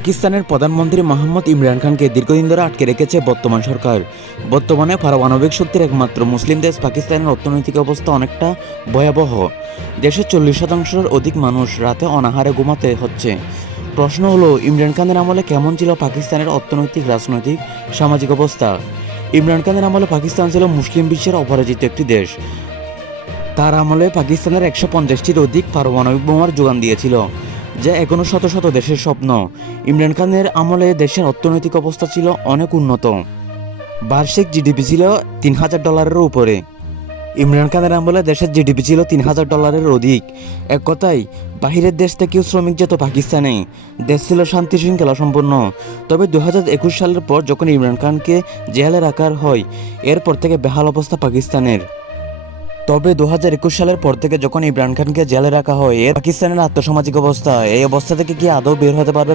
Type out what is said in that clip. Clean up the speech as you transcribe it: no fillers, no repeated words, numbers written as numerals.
পাকিস্তানের প্রধানমন্ত্রী মোহাম্মদ ইমরান খানকে দীর্ঘদিন ধরে আটকে রেখেছে বর্তমান সরকার। বর্তমানে পারমাণবিক শক্তির একমাত্র মুসলিম দেশ পাকিস্তানের অর্থনৈতিক অবস্থা অনেকটা ভয়াবহ। দেশের 40% অধিক মানুষ রাতে অনাহারে ঘুমাতে হচ্ছে। প্রশ্ন হলো, ইমরান খানের আমলে কেমন ছিল পাকিস্তানের অর্থনৈতিক, রাজনৈতিক, সামাজিক অবস্থা? ইমরান খানের আমলে পাকিস্তান ছিল মুসলিম বিশ্বের অপরাজিত একটি দেশ। তার আমলে পাকিস্তানের 150টির অধিক পারমাণবিক বোমার যোগান দিয়েছিল, যা এখনও শত শত দেশের স্বপ্ন। ইমরান খানের আমলে দেশের অর্থনৈতিক অবস্থা ছিল অনেক উন্নত। বার্ষিক জিডিপি ছিল $3000 উপরে। ইমরান খানের আমলে দেশের জিডিপি ছিল $3000 অধিক। এক কথায়, বাহিরের দেশ থেকেও শ্রমিক যেত পাকিস্তানে। দেশ ছিল শান্তি শৃঙ্খলা সম্পন্ন। তবে 2021 সালের পর যখন ইমরান খানকে জেলে রাখা হয়, এরপর থেকে বেহাল অবস্থা পাকিস্তানের। তবে 2021 সালের পর থেকে যখন ইমরান খানকে জেলে রাখা হয়, পাকিস্তানের আর্থসামাজিক অবস্থা, এই অবস্থা থেকে কি আদৌ বের হতে পারবে